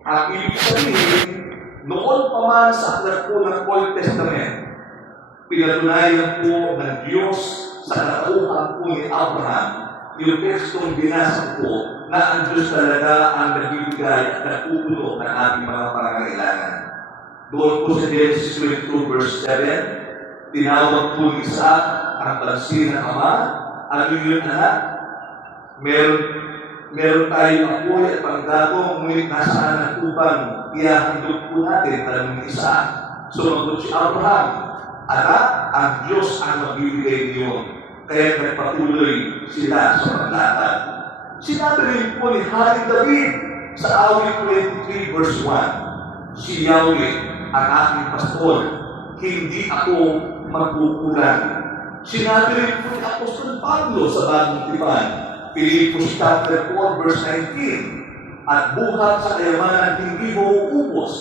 Ang ibig sabihin, noon pa man sa aklat po ng Old Testament, pinatunayan po ng Diyos sa katauhan po ni Abraham yung tekstong binasa po na ang Diyos talaga ang nagbibigay at nagpupuno ng ating mga pangangailangan. Doon po sa Genesis 22 verse 7, tinawag po ni Isaac ang pansin ng ama. Ano yun, anak? Meron tayong apoy at panggatong, ngunit nasaan ang upang ihahandog po natin para ng Isaac. Sumagot si Abraham, anak, ang Diyos ang magbibigay niyon. Kaya nagpatuloy sila sa paglatag. Sinabi rin po ni Hari David sa awit 23 verse 1, si Yahweh ang aking pastor, hindi ako magkukulang. Sinabi rin po ni Apostol Pablo sa Bagong Tipan, Pilipos chapter 4 verse 19, at buhat sa kayamanan hindi mauubos,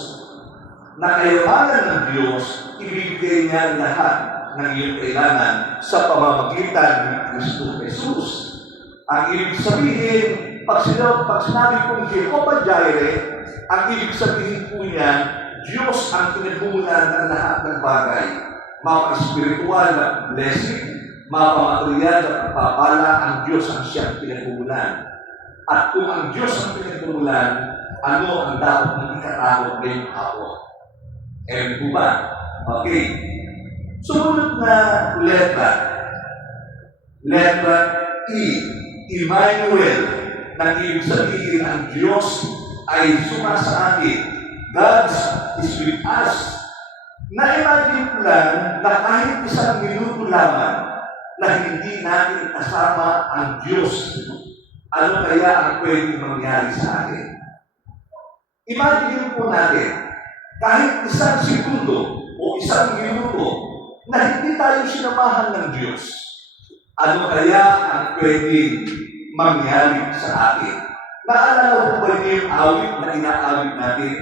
na kayamanan ng Diyos, ibibigay niya lahat ng iyong kailangan sa pamamagitan ni Kristo Jesus. Ang ibig sabihin, pag sinabi kong Jehovah Jireh, ang ibig sabihin po niya, Diyos ang pinagmumulan ng lahat ng bagay. Mapa-spiritual na blessing, mapamaterial na pagpapala, ang Diyos ang siyang pinagmumulan. At kung ang Diyos ang pinagmumulan, ano ang dapat ng ikatakot ngayong hapon? Ewan po ba? Okay. Sumunod na letra. Letra E. Emmanuel. Nang ibig sabihin ang Diyos ay sumasa atin. God is with us. Na-imagine ko lang na kahit isang minuto lamang na hindi natin kasama ang Diyos, ano kaya ang pwedeng mangyari sa atin? Imagine po natin, kahit isang segundo o isang minuto na hindi tayo sinamahan ng Diyos, ano kaya ang pwedeng mangyari sa atin? Naalala po ba niyo yung awit na inaawit natin?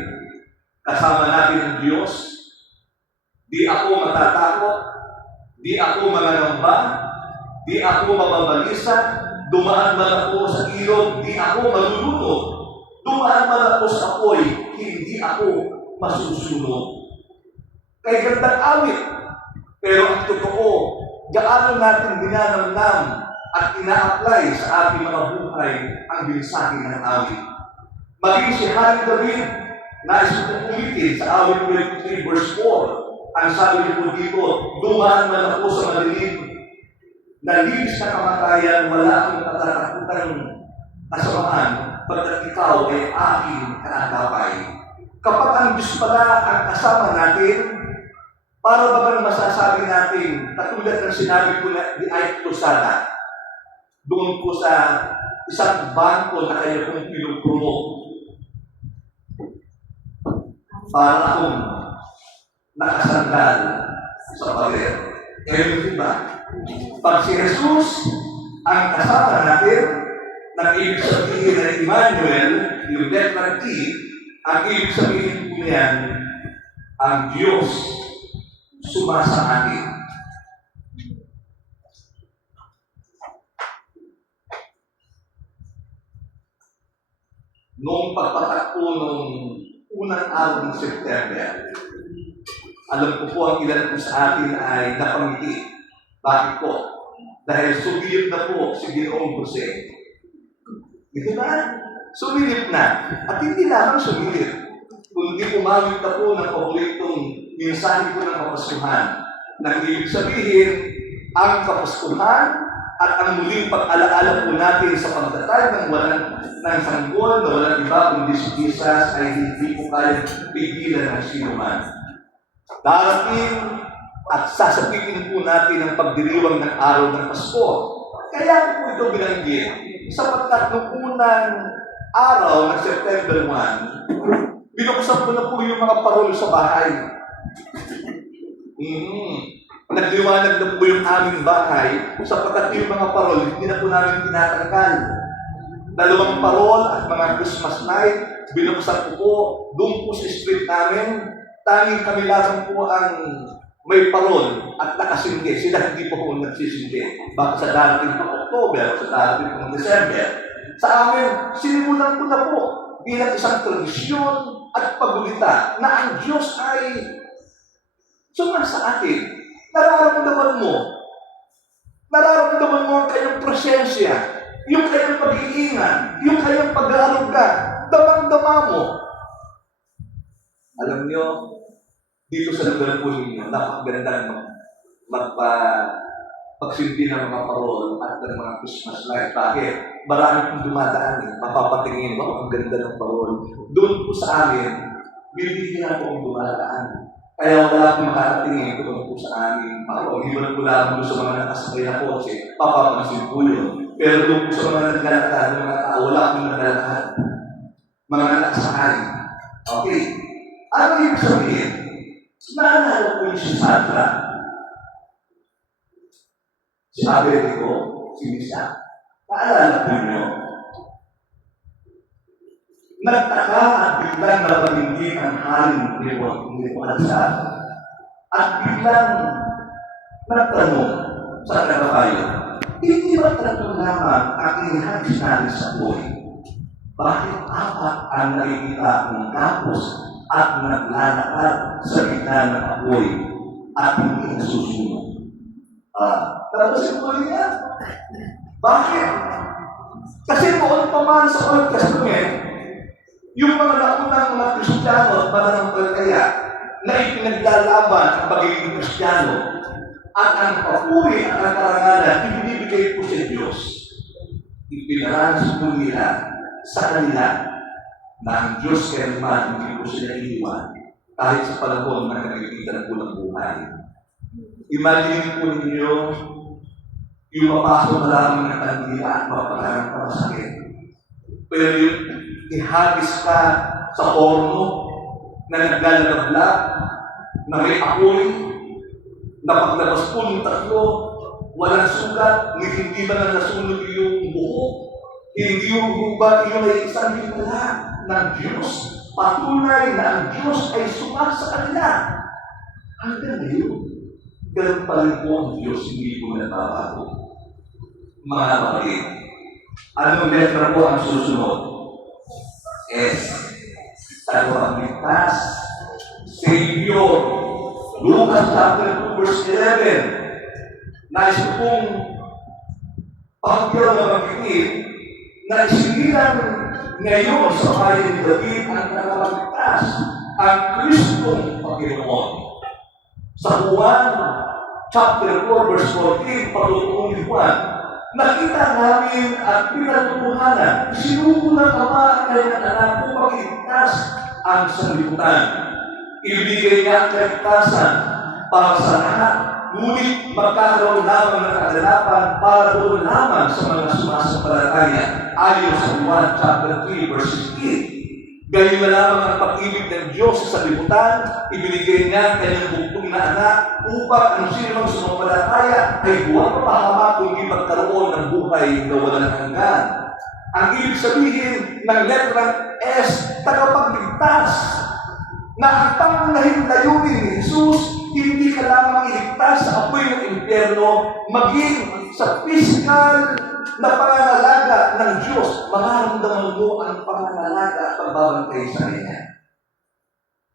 Kasama natin ang Diyos. Di ako matatakot, di ako mangangamba, di ako mababalisa, dumaan man ako sa ilog, di ako malulunod, dumaan man ako sa apoy, hindi ako masusunod. Kay gandang awit, pero ang totoo, gaano natin dinanamnam at ina-apply sa ating mga buhay ang mensahe ng awit. Maging si Hari David, nais ko ulitin sa awit 23 verse 4, ang sabi niyo po dito, dumaan man ako sa madilim, nalilis na kamatayan, wala akong katatakutan kasamaan, pagkat ikaw ay aking kaagapay. Kapag ang Diyos pala ang kasama natin, para ba bang masasabi natin, katulad ng sinabi ko na di ay kusada, doon po sa isang bangko na kayo kong pinupromote, para akong nakasandal sa pader. Ewan ba? Pag si Jesus ang kasama natin, nang ibig sabihin na Emmanuel, yung letter T, ang ibig sabihin po niyan, ang Diyos sumasa atin. Noong pagpatakbo nung unang araw ng September, alam ko po ang ilan po sa atin ay napangiti. Bakit po? Dahil sumilip na po si Ginoong Jose. Ito na, sumilip na. At hindi lamang sumilip, kundi umawit na po ng paboritong mensahe ko ng Kapaskuhan. Nang ibig sabihin, ang Kapaskuhan at ang muling pag-alaala po natin sa pagtatag ng sanggol na walang iba kundi si Jesus ay hindi po kaya pigilan ng sinuman. Darating at sasapitin po natin ang pagdiriwang ng araw ng Pasko. Kaya po ito binanggit sapagkat noong unang araw ng September 1, binuksan ko na po yung mga parol sa bahay. Nagliwanag na po yung aming bahay sapagkat yung mga parol hindi na po namin tinatanggal. 2 parol at mga Christmas night, binuksan ko po doon po sa street namin. Tanging kami lamang po ang may parol at nakasindi. Sila hindi po po nagsisindi. Baka sa darating pang October, sa darating pang December. Sa amin, sinimulan ko na po. bilang isang tradisyon at pagulita na ang Diyos ay sa atin. Nararamdaman mo ang kanyang presensya, yung kanyang pag-iingat, yung kanyang pag-aaruga, damang-dama mo. Alam niyo, dito sa lugar po ninyo, napakagandang pagsindi ng mga parol at ng mga Christmas light. Bakit? Marami pong dumadaan, mapapatingin mo, ang ganda ng parol. Doon po sa amin, bibigyan po ang dumadaan. Kaya wala akong makakatingin doon po sa amin. Iban ko lang sa mga nakasakay na kotse, papapansin po yun. Pero doon po sa mga naglalakad ng mga tao, wala akong naglalakad. Mga nakasakay. Okay. Ano ibig sabihin? Naalala po yung si Sandra, si Abednego, si Misa. Naalala po nyo? Nagtaka at biglang napanindig ang haring ni Nebuchadnezzar. At biglang nagtanong sa karabayo, hindi ba tanong lamang ang inihagis natin sa buhay? Bakit apat ang nakikita ng kapos at naglalakad sa gitna ng apoy at hindi nasusunod? Tapos yung buhay niya. Bakit? Kasi noon pa man sa Old Testament, yung mga naunang mga Kristiyano at pananampalataya na ipinaglalaban ang pagiging Kristiyano at ang papuri at ang karangalan ibinibigay po sa Diyos. Ipinaranas po nila sa kanila na ang Diyos kaya naman hindi po sila iniwan kahit sa panahon na nagkikita po ng buhay. Imagine po ninyo yung mapasok na lamang ng kandila at mapalarang pa masakit. Pero yung ihagis ka sa horno na naglalagabla, na may apoy, na paglabas po ng tatlo, walang sugat, hindi ba na nasunog yung buhok, hindi yung hubad, yung ay isang himala ng Diyos. Patunay na ang Diyos ay sumat sa kanila. Hanggang ngayon, ganun pa rin po ang Diyos, hindi po nagbabago. Mga kapatid, anong letra po ang susunod? S. Tagapagligtas, Savior. Lucas chapter 2 verse 11. Nais ko pong pagkiro na magiging na isinilang ngayon sa bayan ni David ang tagapagligtas, ang Kristong Panginoon. Sa Juan chapter 4 verse 14, patutunong ni Juan, nakita namin at pinatutuhanan, sinuko ng Ama ang kanyang anak upang iligtas ang sanlibutan. Ibigay niya ang kaligtasan para sa lahat, ngunit magkakaroon lamang ng kaganapan para doon lamang sa mga sumasampalataya ayon sa Juan chapter 3 verse 16. Gayon na lamang ang pag-ibig ng Diyos sa sanlibutan, ibinigay niya ang kanyang bugtong na anak upang ang sinumang sumampalataya ay buwan papahamak kundi magkaroon ng buhay na walang hanggan. Ang ibig sabihin ng letrang S, tagapagligtas, na ang pangunahing layunin ni Jesus, hindi ka lamang iligtas sa apoy ng impyerno, maging sa physical na pangangalaga ng Diyos, mararamdaman mo ang pangangalaga at pagbabantay sa Kanya.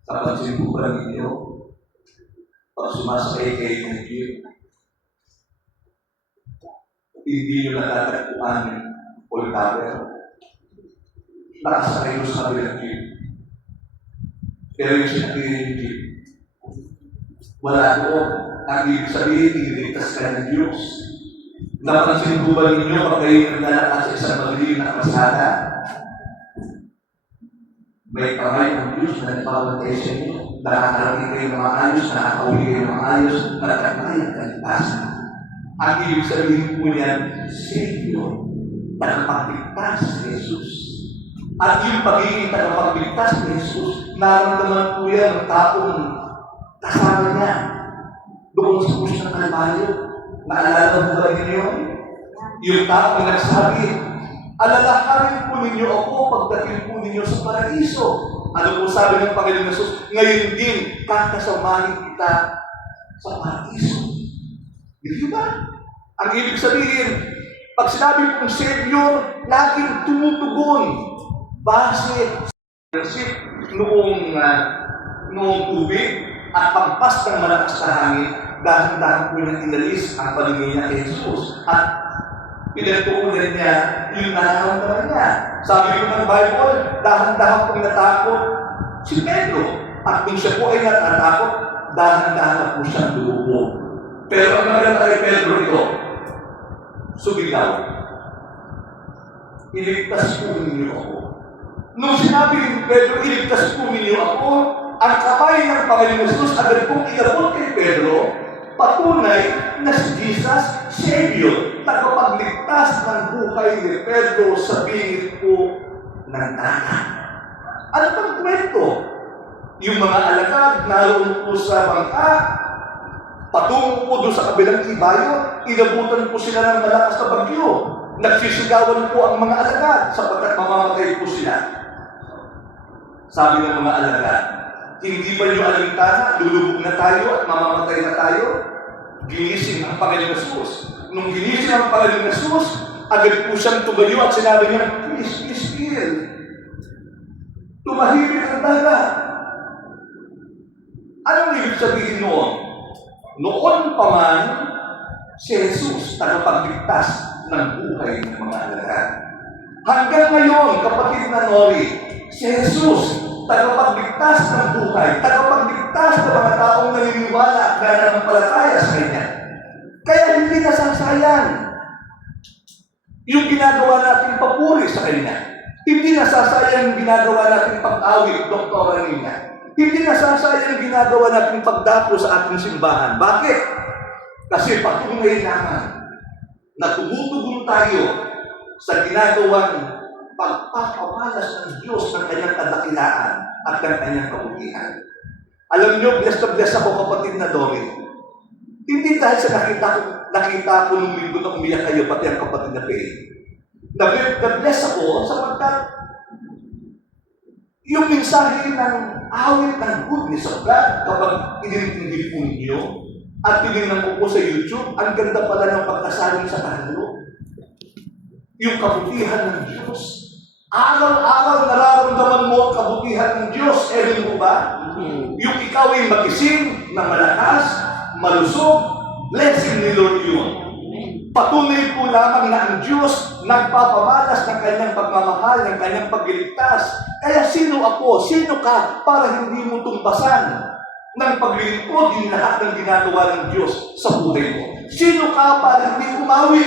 Kapansin po ba ninyo, pag sumasakay kayo ng jeep, hindi nyo natatagpuan full cover. Nakasakay mo sa kabilang jeep. Pero yung sinakay yung jeep, wala doon. Ang ibig sabihin, iniligtas ka ng Diyos. Napansin po ba ninyo pag kayo naglalakad sa isang madilim na kalsada? May kamay ng Diyos na nagpapantay sa inyo. Nakakarating kayo ng maayos, nakakauwi kayo ng maayos, nakakatay ang kaligtasan. Ang ibig sabihin po niyan, Savior, tagapagligtas ni Jesus. At yung pagiging tagapagligtas ni Jesus, naramdaman po yan ng taong kasama niya doon sa krus ng Kalbaryo. Naalala mo ba ninyo? Yung taong nagsabi, alalahanin po ninyo ako pagdating po ninyo sa paraiso. Ano po sabi ng Panginoon Jesus? Ngayon din, kakasamahin kita sa paraiso. Di ba? Ang ibig sabihin, pag sinabi pong Savior, laging tumutugon base sa noong tubig at pagpas ng malakas na hangin, dahan-dahan po niyang inalis ang paningin niya kay Jesus. At pinagtuunan niya yung nararamdaman niya. Sabi ko ng Bible, dahan-dahan pong natakot si Pedro. At kung siya po ay natatakot, dahan-dahan na po siyang lubog. Pero ang maganda kay Pedro ito, sumigaw. Iligtas po ninyo ako. Nung sinabi ni Pedro, iligtas po ninyo ako, ang kamay ng Panginoon Jesus agad pong inabot kay Pedro, patunay na si Jesus, Savior, tagapagligtas ng buhay ni Pedro sa bingit po ng dagat. Ano pang kwento? Yung mga alagad naroon po sa bangka, patungo po doon sa kabilang ibayo, inabutan po sila ng malakas na bagyo. Nagsisigawan po ang mga alagad sapagkat mamamatay po sila. Sabi ng mga alagad, hindi ba niyo alintana, lulubog na tayo at mamamatay na tayo? Ginising ang Panginoon Jesus. Nung ginising ang Panginoon Jesus, agad po siyang tumayo at sinabi niya, please, please, still. Tumahimik ang dagat. Anong ibig sabihin noon? Noon pa man, si Jesus tagapagligtas ng buhay ng mga alagad. Hanggang ngayon, kapatid na Nori, si Jesus tagapagligtas ng buhay, tagapagligtas ng mga taong naniniwala at nananampalataya sa Kanya. Kaya hindi nasasayang yung ginagawa nating papuri sa Kanya. Hindi nasasayang yung ginagawa nating pag-awit, doktora niya. Hindi nasasayang yung ginagawa nating pagdapo sa ating simbahan. Bakit? Kasi patunay naman na tumutugon tayo sa ginagawang pagpapamalas ng Diyos ng kanyang kadakilaan at ng kanyang kabutihan. Alam niyo, blessed na blessed ako, kapatid na Dory. Hindi dahil sa nakita ko nung linggo na umiyak kayo, pati ang kapatid na Faye. Na-bless ako sapagkat yung mensahe ng awit ng goodness of God, kapag inintindi po ninyo at tinignan ko po sa YouTube, ang ganda pala ng pagkasaling sa kanilo. Yung kabutihan ng Diyos. Araw-araw nararamdaman mo ang kabutihan ng Diyos. Ewan mo ba? Yung ikaw ay magising na malakas, malusog, blessing ni Lord yun. Patunay po lamang na ang Diyos nagpapamalas ng kanyang pagmamahal, ng kanyang pagliligtas. Kaya sino ako? Sino ka para hindi mo tumbasan ng paglilingkod yung lahat ng ginagawa ng Diyos sa buhay mo? Sino ka para hindi umawi?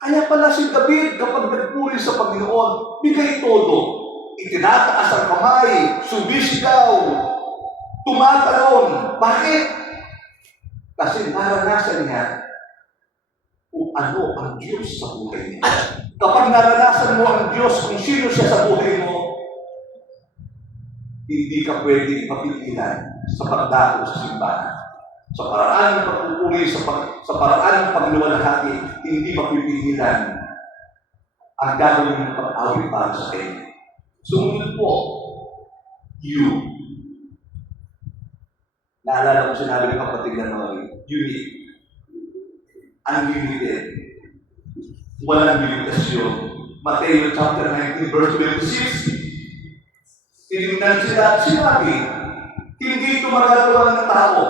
Kaya pala si David, kapag nagpuri sa Panginoon, bigay todo. Itinataas ang kamay, sumisigaw, tumatalon. Bakit? Kasi naranasan niya kung ano ang Diyos sa buhay niya. Kapag naranasan mo ang Diyos kung sino siya sa buhay mo, hindi ka pwede mapigilan sa pagdako sa simbahan. Sa paraan ng pagpupuri, sa paraan ng pagluwalhati, hindi mapipigilan ang gagawin ng pag-awit para sa kanya. Sumunod po, you. Naalala ko sinabi ng kapatid na Nori, unique. Unlimited. Walang limitasyon. Mateo chapter 19, verse 26. Tinignan sila, sinabi, hindi ito magagawa ng tao,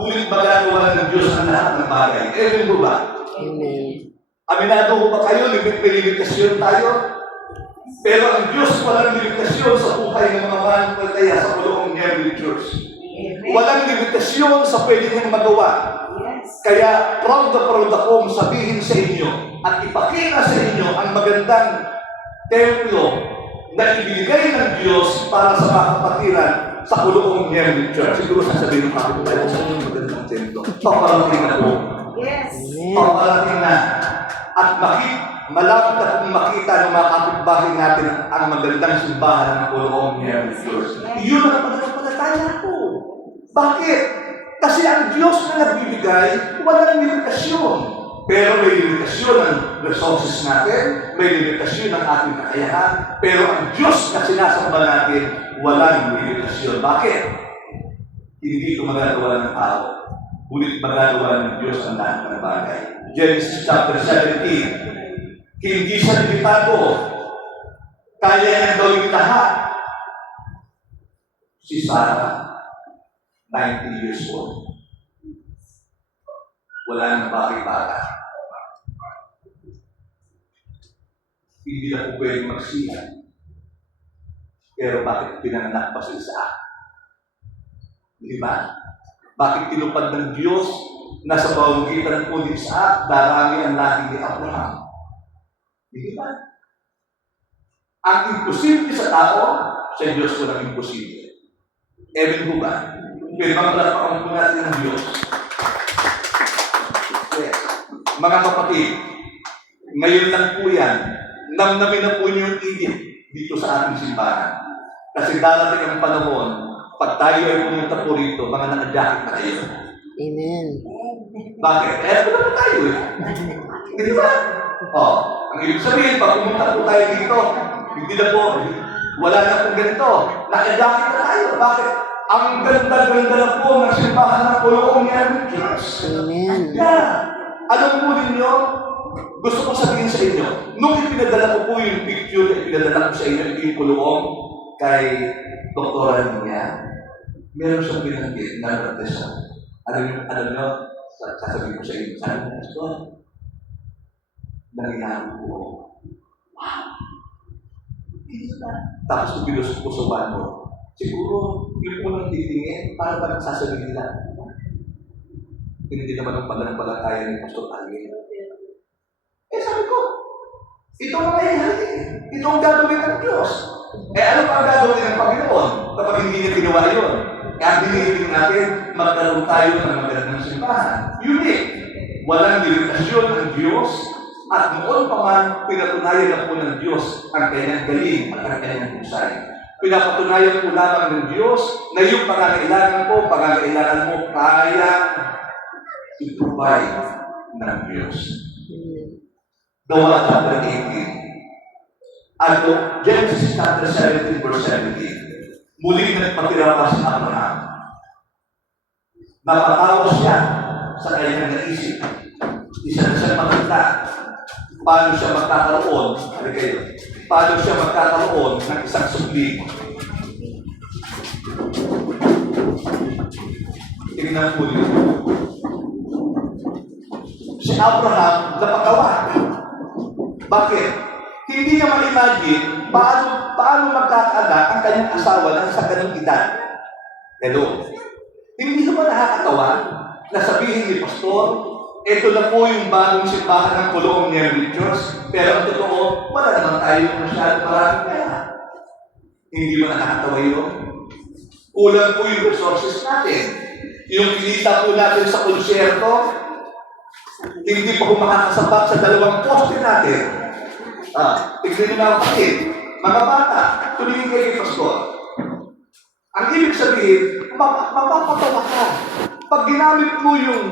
ngunit magagawa ng Diyos ang lahat ng bagay. Ewan mo ba? Amen. Aminado mo ba kayo, may limitasyon tayo? Pero ang Diyos walang limitasyon sa buhay ng mga mananampalataya sa Pulong Heavenly Church. Walang limitasyon sa pwede niyang magawa. Kaya proud akong sabihin sa inyo at ipakita sa inyo ang magandang templo na ibinigay ng Diyos para sa mga kapatiran sa Pulong Heavenly Church. Siguro sasabihin ng kapit tayo sa magandang templo. Paparating na po. Yes. Paparating na. At malapit na kung makita ng mga kapitbahay natin ang magandang simbahan ng Pulong Heavenly Church. Iyon ang pananampalataya ko. Bakit? Kasi ang Diyos na nagbibigay, walang limitasyon. Pero may limitasyon ng resources natin, may limitasyon ng ating kakayahan, pero ang Diyos na sinasamba natin, walang limitasyon. Bakit? Hindi ito magagawa ng tao, ngunit magagawa ng Diyos ang lahat ng bagay. Genesis chapter 17, hindi siya limitado Kaya niyang gawin lahat. Si Sarah, 90 years old. Wala nang bata. Hindi na po pwede magsiyan. Pero bakit pinanganak pa si Isaac? Di ba? Bakit tinupad ng Diyos na sa pamamagitan po ni Isaac, darami ang lahi ni Abraham? Di ba? Ang imposible sa tao, sa Diyos ko lang imposible. Ewan po ba? Pinagpapalakpakan po natin ng Diyos. Yes. Mga kapatid, ngayon lang po yan, namnamin na po niyo yung init dito sa ating simbahan. Kasi darating ang panahon, pag tayo ay pumunta po rito, mga nakajakit na kayo. Amen. Bakit? Ano naman tayo eh? Hindi ba? Ang ibig sabihin, pag pumunta po tayo dito, hindi na po, wala na pong ganito. Nakajakit na tayo. Bakit? Ang ganda-ganda na po ng simbahan ng Pulong niya ng Diyos. Amen. Yeah. Alam po ninyo, gusto ko sabihin sa inyo, nung ipinadala ko po yung picture na ipinadala ko sa inyo, yung Pulong kay Doktora niya, meron siyang binanggit na nagdasal. Alam nyo, sasabihin ko sa inyo, sabi mo, Pastor, nangyari po. Wow! Tapos ibilos ko sa wano. Siguro, yung unang titingin, para ba nagsasabihin nila? Hindi naman ang pananampalataya ni Pastor Alvin. Sabi ko, ito ang mangyayari. Ito ang gagawin ng Diyos. Ano pa ang gagawin ng Panginoon kapag hindi niya ginawa yun? Ang hinihiling natin, magkaroon tayo ng magandang simbahan. Unique. Walang limitasyon ng Diyos. At noon pa man, pinatunayan na po ng Diyos ang kanyang galing at ang kanyang husay. Pinapatunayan po lamang ng Diyos na yung pangangailangan mo, kaya i-provide ng Diyos. Gawa chapter 18. Genesis chapter 17 verse 17. Muling nagpatira pa si Abraham. Napatawa siya sa kanyang naisip. Isa na siya maganda. Paano siya magkakaroon? Paano siya magkakaroon ng isang supling? Tingnan po dito. Si Abraham napatawa. Bakit? Hindi niya ma-imagine paano magkakaanak ang kanyang asawa ng sa ganung edad. Hello? Hindi naman nakakatawa na sabihin ni Pastor, ito na po yung bagong simbahan ng Pulong niya ng Diyos. Pero ang totoo, wala naman tayo masyadong maraming pera. Hindi ba nakakatawa yun? Kulang po yung resources natin. Yung kinita po natin sa konsyerto, hindi pa po makakasapat sa 2 poste natin. Tignan nyo mga kapatid, mga bata, tumingin kayo kay Pastor. Ang ibig sabihin, mapapatawa ka. Pag ginamit mo yung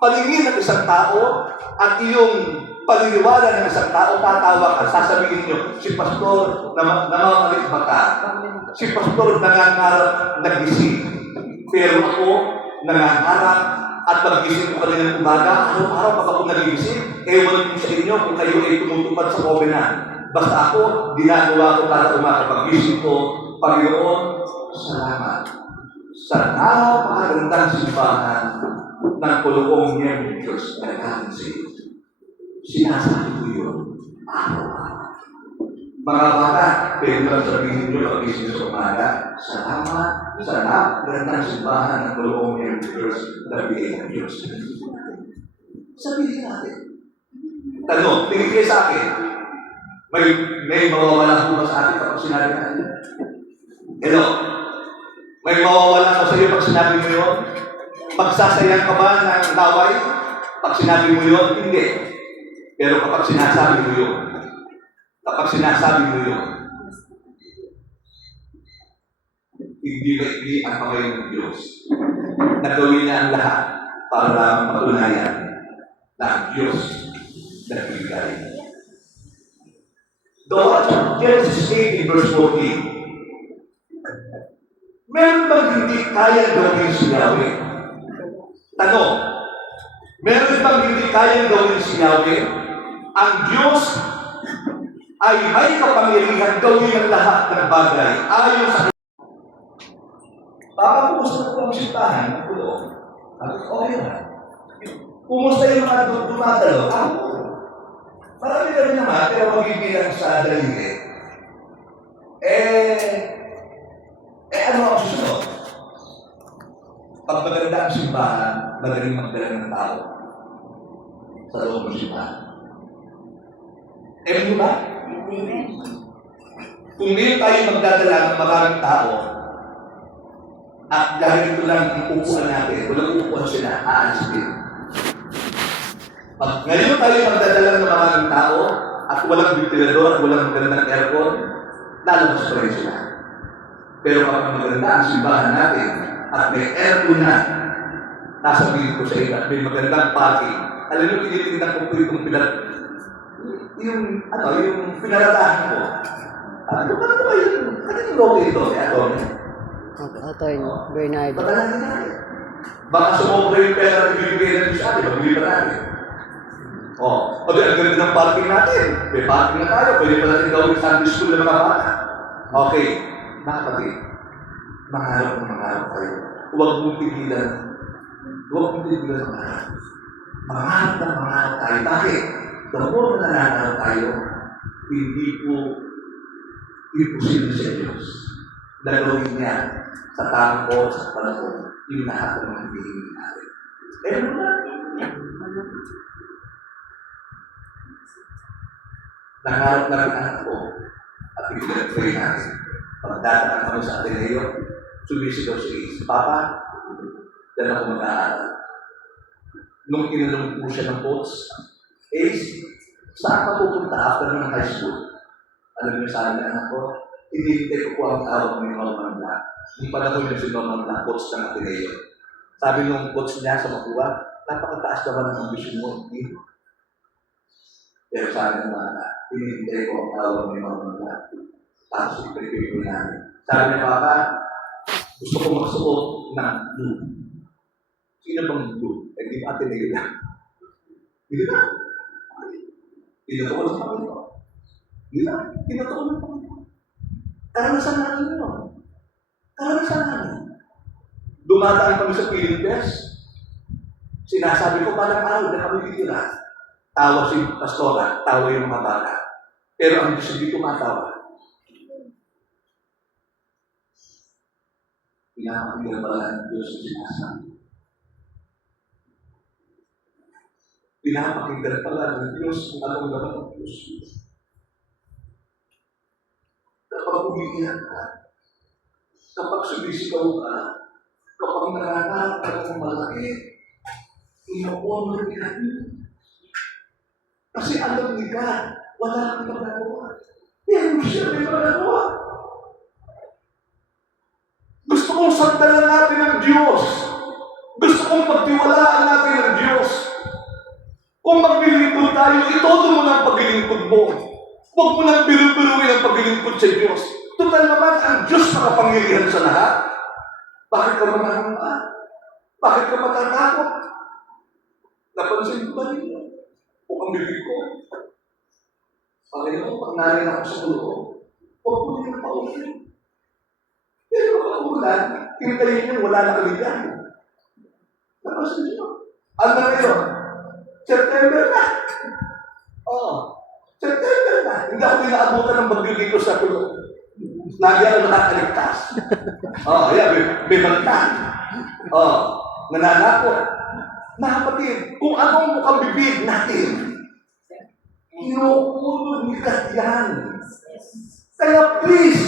palingin ng isang tao at yung paliniwala ng isang tao, tatawa ka, sasabihin nyo, si Pastor namamalit ba ka? Si Pastor nangangarap nagising. Pero ako nangangarap at magising ko kanina ng umaga, araw-araw pag ako nagigising, ewan ko sa inyo kung kayo ay tumutupad sa covenant. Basta ako, ginagawa ko kada umaga pagising ko, Panginoon, salamat. Sa napakagandang simbahan ng Pulong niya ng Diyos na nagkakin sa iyo. Sinasabi ko yun, araw-araw. Mga bata, pwede lang sabihin nyo pagising sa umaga, salamat sa napakagandang simbahan ng Pulong niya ng Diyos na bigay ng Diyos. Sabihin natin. Tanong, tingin kayo sa akin, may mawawala ko ba sa atin kapag sinabi natin? Hello? May mawawala ko sa iyo pag sinabi mo yun? Magsasayang ka ba ng laway? Pag sinabi mo yun, hindi. Pero kapag sinasabi mo yun, hindi ang kamay ng Diyos. Nagawin niya ang lahat para matunayan na ang Diyos nagbigay. Genesis 18 verse 14. Meron bang hindi kaya gawin si Yahweh? Tanong, meron bang hindi kaya gawin si Yahweh? Ang Diyos ay may kapangyarihan gawin ang lahat ng bagay ayon sa Papa, kumusta po ang simbahan? Sabi ko, okay na. Kumusta yung mga dumadalo? Marami na rin naman, pero magbibilang sa dalili. Ano ang susunod? Pag maganda ang simbahan, madaling magdala ng tao sa loob ng simbahan. Di ba? Kung hindi tayo magdadala ng maraming tao, at dahil ito lang ang upuan natin, walang upuan sila, aalis din. Pag ngayon tayo magdadala ng maraming tao, at walang ventilador, at walang magandang aircon, lalabas pa rin sila. Pero kapag maganda ang simbahan natin, at may aircon na, nasabihin ko sa iyo, at may magandang parking, alam niyo, tinitingnan ko po itong yung pinaradahan ko. Ano ba yun? Ano yung logo ito? Bernardo. Patalangin natin. Baka sumobra yung pera na ibibigay natin sa atin, magbili pa natin. Ang ganda ng parking natin. May parking na tayo, pwede pa natin gawin Sunday school na mga bata. Okay, mga kapatid, mangarap tayo. Huwag mong tigilan. Mangarap tayo. Bakit? Kapag nanangarap tayo, hindi po imposible sa Diyos. Nagawin niya sa tamang oras at panahon yung lahat ng mga hinihingi natin. Nangarap na rin ako at pinag-pray natin. Pagdadaan kami sa Ateneo, sumisigaw sa isa, Papa, dyan ako mag-aaral. Nung tinanong po siya ng coach, saan ka pupunta after ng high school? Alam niyo, sabi ng anak ko, hinihintay ko po ang tawag ni Norman Black. Yung panahon niya si Norman Black, coach ng Ateneo. Sabi nung coach niya sa Makuha, napakataas naman ang ambisyon mo. Pero sabi ng mga anak, hinihintay ko ang tawag ni Norman Black. Tapos i-prepare ko namin. Sabi niya, Papa, gusto ko magsuot ng blue. Sino bang blue? Di ba Ateneo lang? Hindi ba? Tinatawag sa Panginoon. Hindi ba? Tinatawag ng Panginoon. Karanasan natin yun. Karanasan natin. Dumataan kami sa Philippines. Sinasabi ko, parang araw na kami dito na. Tawa si pastora, tawa yung mga bata. Pero ang Diyos hindi tumatawa. Pinapakinggan pala ng Diyos yung sinasabi. Pinapakinggan pala ng Diyos kung anong naman ng Diyos. Kapag umiiyak ka, kapag sumisigaw ka, kapag nangangarap ka ng malaki, ino-honor ka niya. Kasi alam ni God, wala kang magagawa. Pero siya may magagawa. Gusto kong sandalan natin ng Diyos. Gusto kong pagtiwalaan natin ng Diyos. Kung maglilingkod tayo, itodo mo ng paglilingkod mo. Huwag mo nang biru-biruin ang paglilingkod sa Diyos. Total naman, ang Diyos nakapangyarihan sa lahat. Bakit ka manahamba? Bakit ka matatakot? Napansin ko ba ninyo? Kung ang bibig ko, Panginoon, pag narin ako sa ulo, huwag mo din ang paulit. Pero kapag ulan, kinagaling niyo, wala na kaligyan. Napansin nyo? Ano na ngayon? September na. September na. Hindi ako pinaabutan ng bagyo dito sa tulog. Lagi ako nakakaligtas. May balitan. Nananakot. Mga kapatid, kung anong mukhang bibig natin, inuulo ni God yan. Kaya please,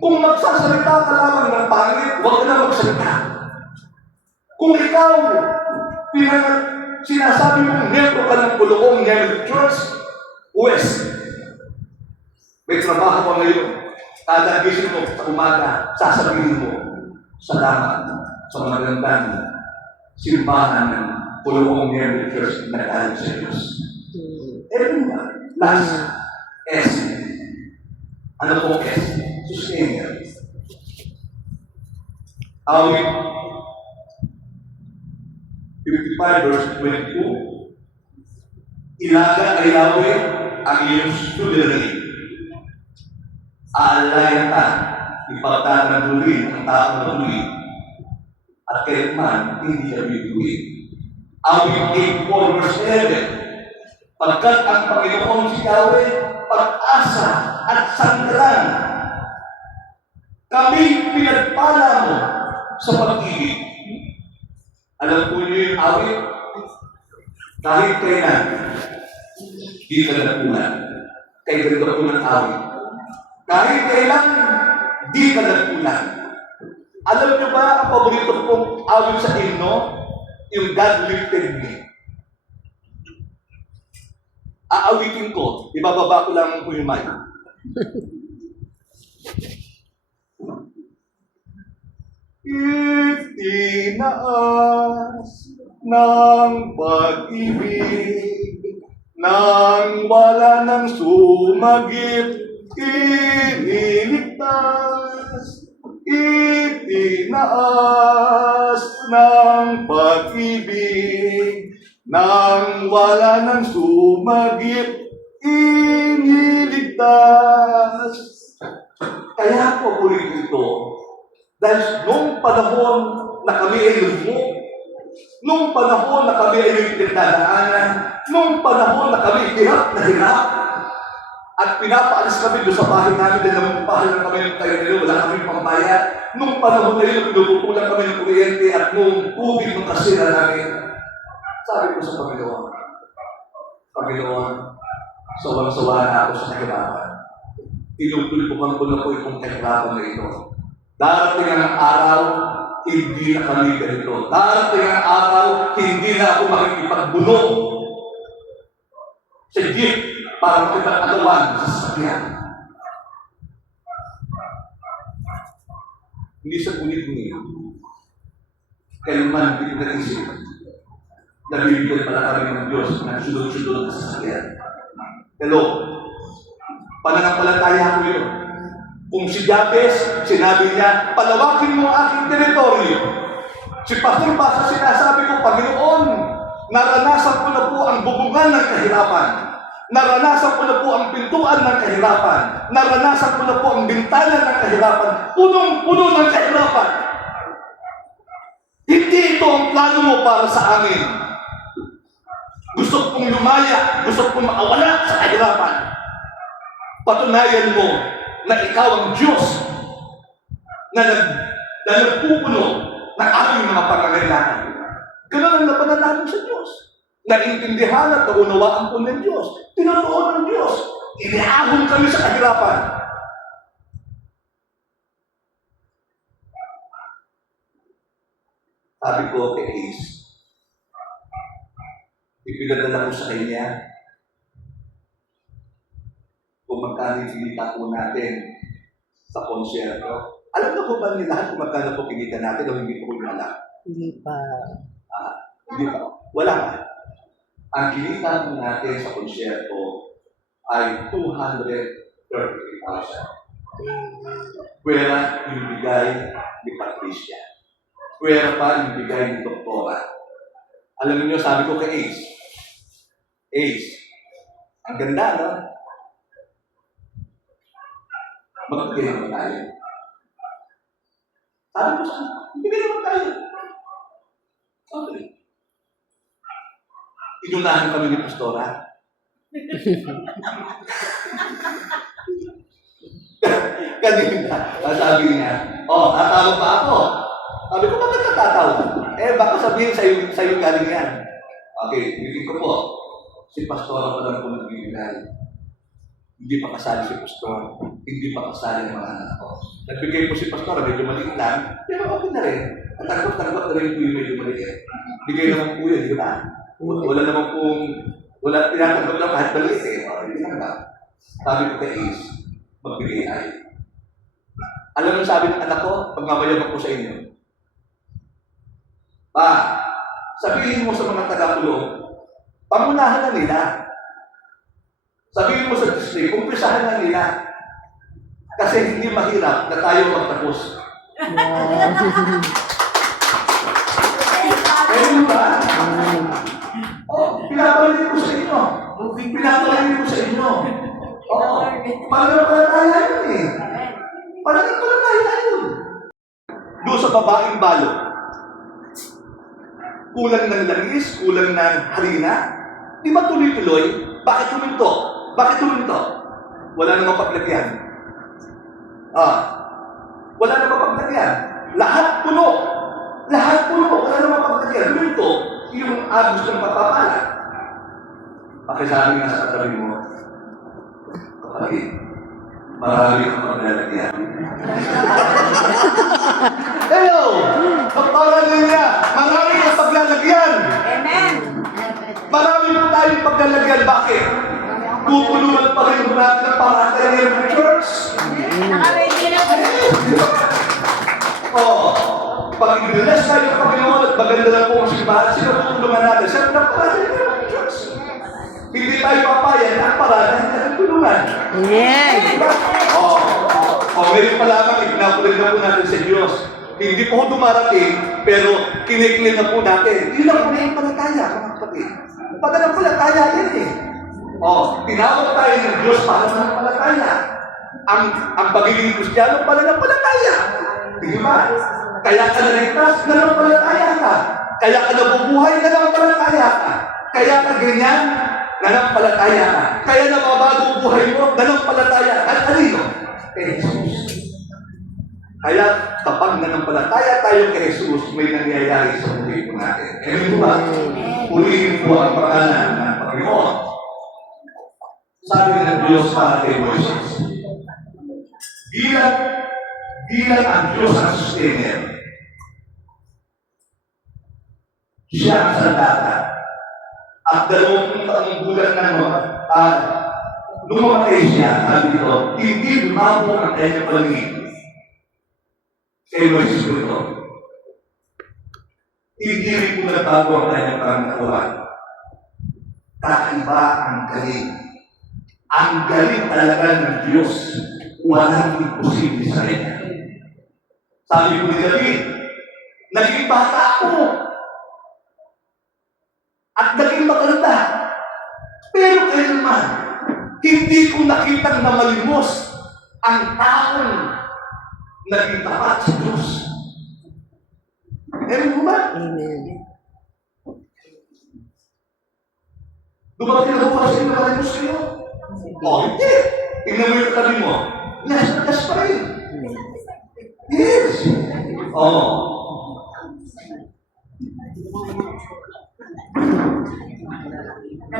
kung magsasalita ka lamang ng pangit, huwag ka na magsalita. Kung ikaw, sinasabi mong miyembro ka ng Pulokong United Church, West, may trabaho ka ngayon, kada gising mo sa umaga, sasabihin mo, salamat sa magandang simbahan ng Pulokong United Church na galing sa Diyos. Last, S. Ano po S? Sustainer. Awit 55 verse 22. Ilaga ay Yahweh ang iyong sovereignty. Aalayan ka, ipagtatanggulin ang taong matuloy, at kailanman hindi siya bibigyan. Awit 8:4 verse 11, pagkat ang Panginoon si Yahweh, pag-asa at sandalan, kami pinagpala mo sa pag-ibig. Alam po niyo yung awit? Kahit kailan, di ka nagpunan. Kaya ganito po ng awit. Kahit kailan, di ka nagpunan. Alam niyo ba ang paborito kong awit sa himno? Yung God lifted me. Aawitin ko. Ibababa ko lang po yung mic. Itinaas ng pag-ibig nang wala nang sumagip, iniligtas. Itinaas ng pag-ibig nang wala nang sumagip, iniligtas. Kaya po ulit ito, dahil nung panahon na kami ay lumok, nung panahon na kami ay pinagdadaanan, nung panahon na kami hirap na hirap, at pinapaalis kami doon sa bahay namin dahil namumpahan lang kami ng tayo nila, wala kami pambayad. Nung panahon na yun, pinuputulan kami ng kuryente at nung tubig ng kasira namin, sabi ko sa Panginoon, sawang-sawa na ako sa kahirapan. Tinutulpukan ko na po itong kahirapan na ito. Darating ang araw, hindi na kami ganito. Darating ang araw, hindi na ako makikipagbuno sa jeep para makipag-agawan sa sasakyan. Hindi sa kulit-kulit. Kailanman hindi ko naisip. Nabibigyan pala kami ng Diyos na sunod-sunod sa sasakyan. Hello? Pananampalataya ko yun. Kung si Jabez, sinabi niya, palawakin mo ang aking teritoryo. Si Pastor Basa sinasabi ko, Panginoon, naranasan ko na po ang bubungan ng kahirapan. Naranasan ko na po ang pintuan ng kahirapan. Naranasan ko na po ang bintana ng kahirapan. Punong-puno ng kahirapan. Hindi ito ang plano mo para sa amin. Gusto kong lumaya, gusto kong makawala sa kahirapan. Patunayan mo na ikaw ang Diyos na nagpupuno ng aming mga pangangailangan. Ganun ang labanan namin sa Diyos. Naintindihan at naunawaan po ng Diyos. Tinutuon ng Diyos. Iniahon kami sa kahirapan. Sabi ko kay Ace, ipinadala ko sa kanya kung magkano kinita po natin sa konsyerto. Alam na po ba niyo lahat kung magkano po kinita natin o hindi po alam? Hindi pa. Hindi pa. Wala pa. Ang kinita po natin sa konsyerto ay 230,000. Pwera yung bigay ni Patricia. Pwera pa yung bigay ni Doktora. Alam niyo, sabi ko kay Ace, ang ganda, no? Magbigay naman tayo. Sabi ko sa kanya, magbigay naman tayo. Okay. Inunahan kami ni Pastora. Kanina, sabi niya, tatawag pa ako. Sabi ko, bakit natatawag? Baka sabihin sa'yo galing yan. Okay, bibig ko po. Si Pastora pa lang po nagbibigay. Hindi pa kasali si Pastor. Hindi pa kasali ang mga anak ko. Nagbigay po si Pastor, medyo maliit lang. Pero okay na rin. At tanggap na rin po yung medyo maliit. Bigay naman po yun, di ba? Wala naman pong, tinatanggap lang kahit maliit eh. Hindi tanggap. Sabi ko kay Ace, magbigay ay. Alam mo sabi ng anak ko, pag mamayabang ko sa inyo, sabihin mo sa mga taga-tulong, pangunahan na nila. Sabihin mo sa district, umpisahan na nila. Kasi hindi mahirap na tayo magtapos. Ayun ba? Pinapalitin ko sa inyo. Pinapalitin ko sa inyo. Pananampalataya yun eh. Pananampalataya yun. Doon sa babaeng balo, kulang ng langis, kulang ng harina. Di ba tuloy-tuloy? Bakit tuminto? Bakit tuminto? Wala namang paglagyan. Wala namang paglagyan. Lahat puno. Lahat puno. Wala namang paglagyan. Tuminto, yung agos ng papapala. Pakisabi nga sa katabi mo, kapatid, marami kang paglalagyan. Hello! Hallelujah! Marami kang paglalagyan. Amen. Marami po tayong paglalagyan. Bakit? Tutulungan pa rin mo natin ang parataya ng church. Naka-ready na po. Pag i-bless tayo ng Panginoon at maganda lang po ang simbahan, sino tutulungan natin? Siyempre ang parataya ng church. Hindi tayo papayag na ang parataya ng tulungan. Yes. Ngayon pa lamang, ipinapulit na po natin sa Diyos. Hindi po dumarating, pero kiniklin na po natin. Yun ang pananampalataya, mga kapatid. Pananampalataya yan eh. Tinawag tayo ng Diyos para pananampalataya. Ang pagiging Kristiyano, pananampalataya. Di ba? Kaya ka naligtas, nanampalataya ka. Kaya ka nabubuhay, nanampalataya ka. Kaya ka ganyan, nanampalataya ka. Kaya nababago buhay mo, nanampalataya ka. At kanino? Kay Jesus. Kaya kapag nanampalataya tayo kay Jesus, may nangyayari sa buhay po natin. Amen ba? Purihin po ang pangalan ng Panginoon. Sabi ng Diyos para kay Moises, bilang ang Diyos ang sustainer, siya ang sandata. At 20 taong gulang na nung mamatay siya, sabi dito, hindi lumabo ang kanyang palingin. Kay Moises ko ito. Hindi rin po nagbago ang kanyang pananawan. Kakaiba ang galing. Ang galing talaga ng Diyos. Walang imposible sa kanya. Sabi ko ni David, naging bata ako. At naging maganda. Pero kailanman, hindi ko nakitang namalimos ang taong naging tapat sa Diyos. Amen mo ba? Amen. Dumating na po kasi namalimos kayo. Hindi. Tingnan mo yung katabi mo. Nas pa rin. Yes.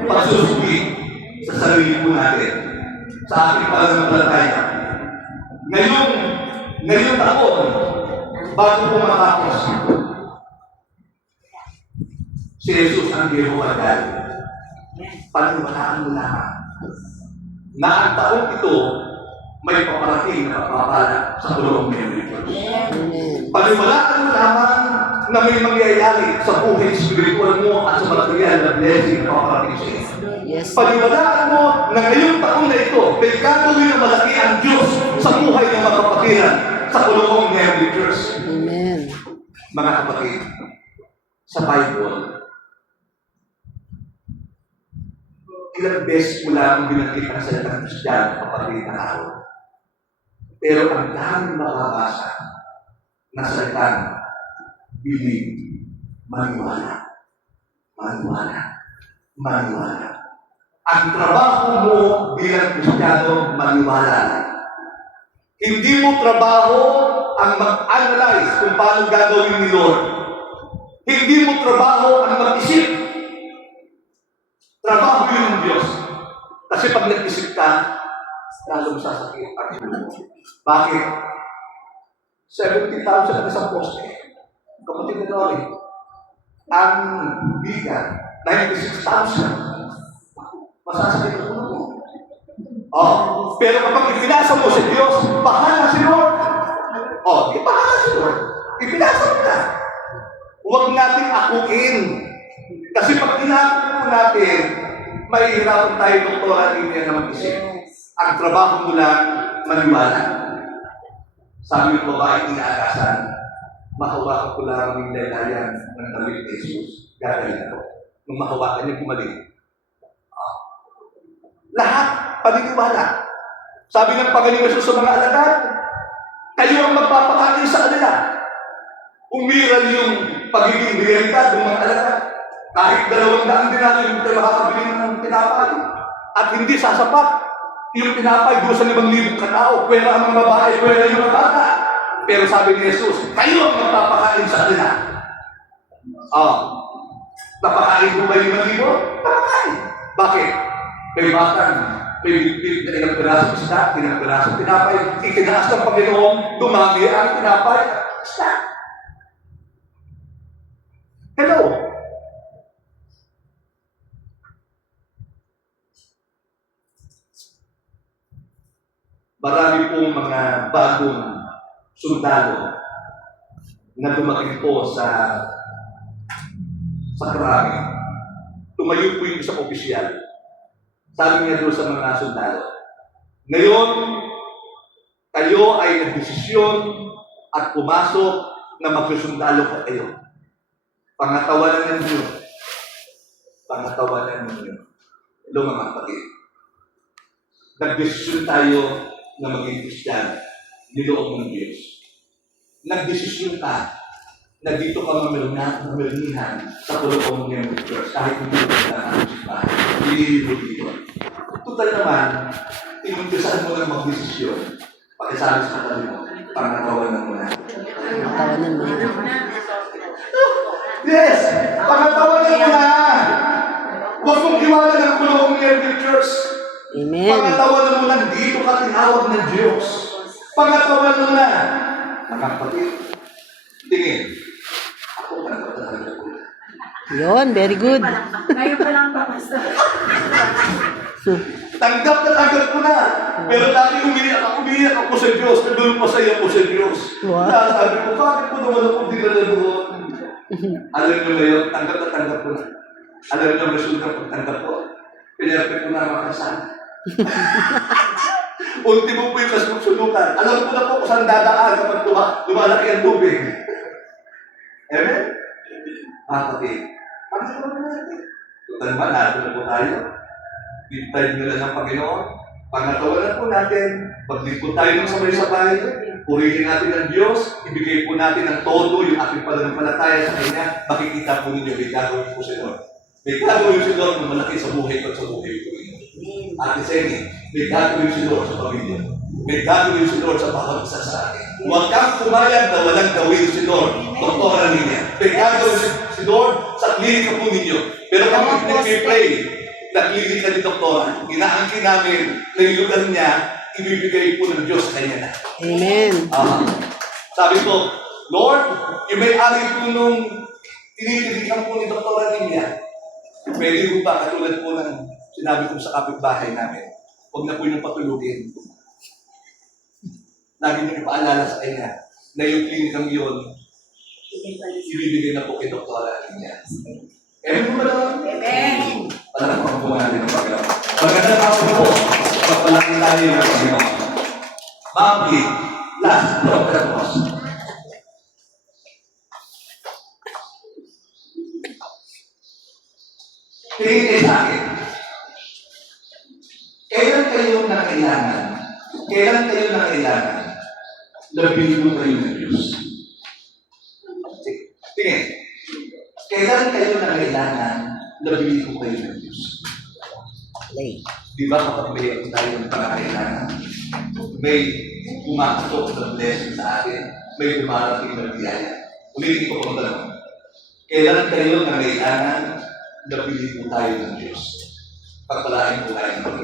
Pagsusuli sa sarili po natin, sa ating pananampalataya. Ngayong taon, bago po matapos, si Jesus ang Jehovah God. Paniwalaan mo lamang na ang taong ito may paparating na pagpapala sa tulong ng Diyos. Paniwalaan mo lamang na may mangyayari sa buhay spiritual mo at sa material na blessing na paparating sa iyo. Yes. Paniwalaan mo na ngayong taon na ito, may gagawin na malaki ang Diyos sa buhay ng mga kapatiran sa kulong ng Diyos. Amen. Mga kapatid, sa Bible, ilang beses mo lang binanggit ang salitang Kristiyano kapatid na araw. Pero ang daming makabasa na salitang believe, maniwala, maniwala, maniwala. Ang trabaho mo bilang Kristiyano, maniwala lang. Hindi mo trabaho ang mag-analyze kung paano gagawin ni Lord. Hindi mo trabaho ang mag-isip. Trabaho yun ng Diyos. Kasi pag nag-isip ka, lalong sasakit ang ilo mo. Bakit? 70,000 na isang poste. Kapatid na Lori. Ang bigat, 96,000. Masasakit ang ulo mo. Pero kapag ipinasa mo si Diyos, bahala si Lord. Di bahala si Lord. Ipinasa mo na. Huwag natin akuin. Kasi pag tinapin mo natin, mahihirapan tayo doktoran din na mag-isip. Ang trabaho mo lang, maniwala. Sabi ng babae, inaagasan, mahawakan ko lang ang dalayan ng damit ni Jesus. Gagaling ako. Nung mahawakan niya, bumalik. Lahat, paniniwala. Sabi ng Panginoon Jesus sa mga alagad, Kayo ang magpapakain sa kanila. Umiral yung pagiging realidad ng mga alaga. Kahit 200 dinaryo yung makakabili ng tinapay. At hindi sasapat yung tinapay doon sa 5,000 katao. Pwera ang mga babae, pwera yung mga bata. Pero sabi ni Jesus, kayo ang magpapakain sa kanila. Napakain mo ba yung 5,000? Napakain. Bakit? May batang, may bibig na ilang pirasong isda, ilang pirasong tinapay, itinaas ng Panginoon, dumami ang tinapay, isda. Hello? Marami pong mga bagong sundalo na dumating po sa krami. Tumayo po yung isang opisyal. Sabi niya doon sa mga sundalo, ngayon, kayo ay nagdesisyon at pumasok na magsusundalo ka kayo. Pangatawanan ninyo. Pangatawanan ninyo. Hello mga kapatid. Nagdesisyon tayo na maging Kristiyan, niloob ng Diyos. Nagdesisyon ka na dito ka mamirnihan sa Colocong ng Church kahit hindi ka na ang simbahan. Nililibot dito. Total naman, inuntisahan mo lang mag-desisyon. Pakisabi sa katabi mo, pangatawanan mo na. Pangatawanan mo na. Yes! Pangatawanan mo na! Huwag mong iwanan ang Colocong ng Church. Amen. Pangatawanan mo na, dito ka tinawag ng Diyos. Pangatawanan mo na. Nakapatid, tingin. Ako pa natatalaga ko. Yun, very good. Ngayon pa lang ba, Pastor? Tanggap na tanggap ko na. Pero dati umiiyak ako sa Diyos. Nandun pa sa iyo ko sa Diyos. Wow. Kaya sabi ko, bakit po naman ako dinala doon? Alam nyo na yun, tanggap na tanggap ko na. Alam nyo ang resulta pag tanggap ko. Pinarapit ko na ang makasal. Ultimo po yung kasundukan. Alam ko na po kung saan dadaan kapag lumalaki ang tubig. Amen? Kapatid, pagkakaroon na natin. Total ba, nato na po tayo? Bintay nyo lang ng Panginoon. Pangatawanan po natin. Paglingkod tayo ng sabay-sabay. Purihin natin ang Diyos. Ibigay po natin ang todo yung ating pananampalataya sa Kanya. Makikita po ninyo, may gagawin po si Lord. May gagawin si Lord na malaki sa buhay ko at sa buhay ko. Ate Seni, may gagawin si Lord sa pamilya. May gagawin si Lord sa bawat isa sa atin. Huwag kang pumayag na walang gawin si Lord. Doktora niya. May gagawin si Lord sa klinika po ninyo. Pero kami nag-pray na klinika ni Doktora. Inaangkin namin na yung lugar niya, ibibigay po ng Diyos sa kanya na. Amen. Sabi ko, Lord, yung may-ari po nung tinitirikan po ni Doktora niya, pwede po ba katulad po ng sinabi ko sa kapitbahay namin, huwag na po yung patulugin. Lagi nyo ipaalala sa kanya na yung klinikang yun, ibibigay na po kay Doktora niya. Amen po ba naman? Amen. Palakpakan po natin ang Panginoon. Magandang hapon po. Pagpalaki tayo ng Panginoon. Ma'am G, last program po. Tingin kayo sa akin. Kailan kayo nangailangan labing mo kayo ng Diyos? Tingin. Kailan kayo nangailangan labing mo kayo ng Diyos? Play. Di ba kapag may tayong pangangailangan, may kumakatok na blessing sa atin, may dumarating na biyaya. Ulitin ko po ang tanong. Kailan kayo nangailangan labing mo tayo ng Diyos? Pagpalain po tayo ng Panginoon.